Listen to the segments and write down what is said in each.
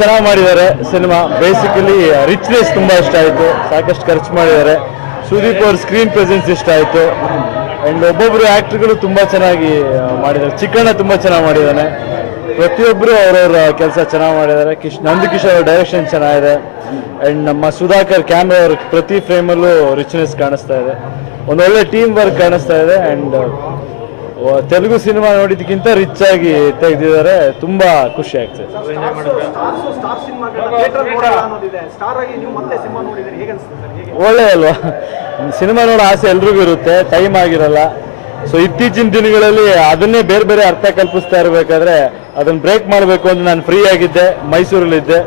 ಚೆನ್ನಾಗಿ ಮಾಡಿದ್ದಾರೆ cinema. Basically richness ತುಂಬ ಇಷ್ಟ ಆಯಿತು, ಸಾಕಷ್ಟು ಖರ್ಚು ಮಾಡಿದ್ದಾರೆ. ಸುದೀಪ್ ಅವ್ರ ಸ್ಕ್ರೀನ್ ಪ್ರೆಸೆನ್ಸ್ ಇಷ್ಟ ಆಯಿತು. ಆ್ಯಂಡ್ ಒಬ್ಬೊಬ್ಬರು ಆ್ಯಕ್ಟ್ರುಗಳು ತುಂಬ ಚೆನ್ನಾಗಿ ಮಾಡಿದ್ದಾರೆ. ಚಿಕ್ಕಣ್ಣ ತುಂಬ ಚೆನ್ನಾಗಿ ಮಾಡಿದ್ದಾನೆ. ಪ್ರತಿಯೊಬ್ಬರು ಅವರವ್ರ ಕೆಲಸ ಚೆನ್ನಾಗಿ ಮಾಡಿದ್ದಾರೆ. ನಂದಕಿಶೋರ್ ಅವ್ರ ಡೈರೆಕ್ಷನ್ ಚೆನ್ನಾಗಿದೆ. ಆ್ಯಂಡ್ ನಮ್ಮ ಸುಧಾಕರ್ ಕ್ಯಾಮ್ರಾ ಅವ್ರ ಪ್ರತಿ ಫ್ರೇಮಲ್ಲೂ ರಿಚ್ನೆಸ್ ಕಾಣಿಸ್ತಾ ಇದೆ. ಒಂದೊಳ್ಳೆ ಟೀಮ್ ವರ್ಕ್ ಕಾಣಿಸ್ತಾ ಇದೆ. ಆ್ಯಂಡ್ ತೆಲುಗು ಸಿನಿಮಾ ನೋಡಿದ್ದಕ್ಕಿಂತ ರಿಚ್ ಆಗಿ ತೆಗೆದಿದ್ದಾರೆ. ತುಂಬ ಖುಷಿ ಆಗ್ತದೆ. ಒಳ್ಳೆ ಅಲ್ವಾ, ಸಿನಿಮಾ ನೋಡೋ ಆಸೆ ಎಲ್ರಿಗೂ ಇರುತ್ತೆ, ಟೈಮ್ ಆಗಿರಲ್ಲ. ಸೊ ಇತ್ತೀಚಿನ ದಿನಗಳಲ್ಲಿ ಅದನ್ನೇ ಬೇರೆ ಬೇರೆ ಅರ್ಥ ಕಲ್ಪಿಸ್ತಾ ಇರಬೇಕಾದ್ರೆ ಅದನ್ನು ಬ್ರೇಕ್ ಮಾಡಬೇಕು ಅಂತ ನಾನು ಫ್ರೀ ಆಗಿದ್ದೆ, ಮೈಸೂರಲ್ಲಿದ್ದೆ.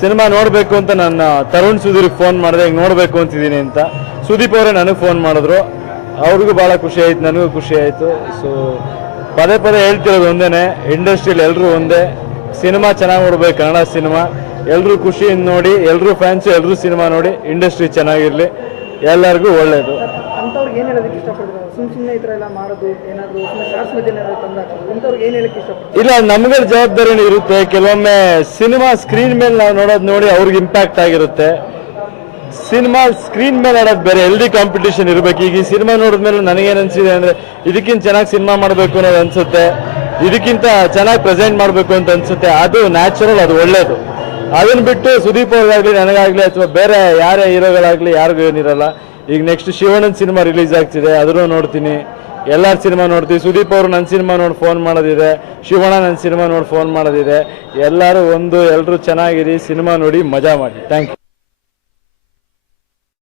ಸಿನಿಮಾ ನೋಡಬೇಕು ಅಂತ ನಾನು ತರುಣ್ ಸುಧೀರ್ಗೆ ಫೋನ್ ಮಾಡಿದೆ, ಹಿಂಗೆ ನೋಡಬೇಕು ಅಂತಿದ್ದೀನಿ ಅಂತ. ಸುದೀಪ್ ಅವರೇ ನನಗೆ ಫೋನ್ ಮಾಡಿದ್ರು. ಅವ್ರಿಗೂ ಭಾಳ ಖುಷಿ ಆಯಿತು, ನನಗೂ ಖುಷಿ ಆಯಿತು. ಸೊ ಪದೇ ಪದೇ ಹೇಳ್ತಿರೋದು ಒಂದೇ, ಇಂಡಸ್ಟ್ರಿಯಲ್ಲಿ ಎಲ್ಲರೂ ಒಂದೇ. ಸಿನಿಮಾ ಚೆನ್ನಾಗಿ ನೋಡ್ಬೇಕು, ಕನ್ನಡ ಸಿನಿಮಾ ಎಲ್ಲರೂ ಖುಷಿಯಿಂದ ನೋಡಿ, ಎಲ್ಲರೂ ಫ್ಯಾನ್ಸು ಎಲ್ಲರೂ ಸಿನಿಮಾ ನೋಡಿ, ಇಂಡಸ್ಟ್ರಿ ಚೆನ್ನಾಗಿರಲಿ, ಎಲ್ಲರಿಗೂ ಒಳ್ಳೆಯದು. ಇಲ್ಲ, ನಮ್ಗಳ ಜವಾಬ್ದಾರಿನೂ ಇರುತ್ತೆ. ಕೆಲವೊಮ್ಮೆ ಸಿನಿಮಾ ಸ್ಕ್ರೀನ್ ಮೇಲೆ ನಾವು ನೋಡೋದು ನೋಡಿ ಅವ್ರಿಗೆ ಇಂಪ್ಯಾಕ್ಟ್ ಆಗಿರುತ್ತೆ. ಸಿನಿಮಾ ಸ್ಕ್ರೀನ್ ಮೇಲೆ ಆಡೋದು ಬೇರೆ, ಎಲ್ದಿ ಕಾಂಪಿಟೇಷನ್ ಇರಬೇಕು. ಈಗ ಈ ಸಿನಿಮಾ ನೋಡಿದ್ಮೇಲೆ ನನಗೇನು ಅನಿಸಿದೆ ಅಂದರೆ ಇದಕ್ಕಿಂತ ಚೆನ್ನಾಗಿ ಸಿನಿಮಾ ಮಾಡಬೇಕು ಅನ್ನೋದು ಅನಿಸುತ್ತೆ, ಇದಕ್ಕಿಂತ ಚೆನ್ನಾಗಿ ಪ್ರೆಸೆಂಟ್ ಮಾಡಬೇಕು ಅಂತ ಅನಿಸುತ್ತೆ. ಅದು ನ್ಯಾಚುರಲ್, ಅದು ಒಳ್ಳೆಯದು. ಅದನ್ನು ಬಿಟ್ಟು ಸುದೀಪ್ ಅವ್ರಿಗಾಗಲಿ ನನಗಾಗಲಿ ಅಥವಾ ಬೇರೆ ಯಾರೇ ಹೀರೋಗಳಾಗಲಿ ಯಾರಿಗೂ ಏನಿರಲ್ಲ. ಈಗ ನೆಕ್ಸ್ಟ್ ಶಿವಣ್ಣನ ಸಿನಿಮಾ ರಿಲೀಸ್ ಆಗ್ತಿದೆ, ಅದನ್ನು ನೋಡ್ತೀನಿ. ಎಲ್ಲರ ಸಿನಿಮಾ ನೋಡ್ತೀವಿ. ಸುದೀಪ್ ಅವರು ನನ್ನ ಸಿನಿಮಾ ನೋಡಿ ಫೋನ್ ಮಾಡೋದಿದೆ, ಶಿವಣ್ಣ ನನ್ನ ಸಿನಿಮಾ ನೋಡಿ ಫೋನ್ ಮಾಡೋದಿದೆ. ಎಲ್ಲರೂ ಎಲ್ಲರೂ ಚೆನ್ನಾಗಿರಿ, ಸಿನಿಮಾ ನೋಡಿ ಮಜಾ ಮಾಡಿ. Thank you.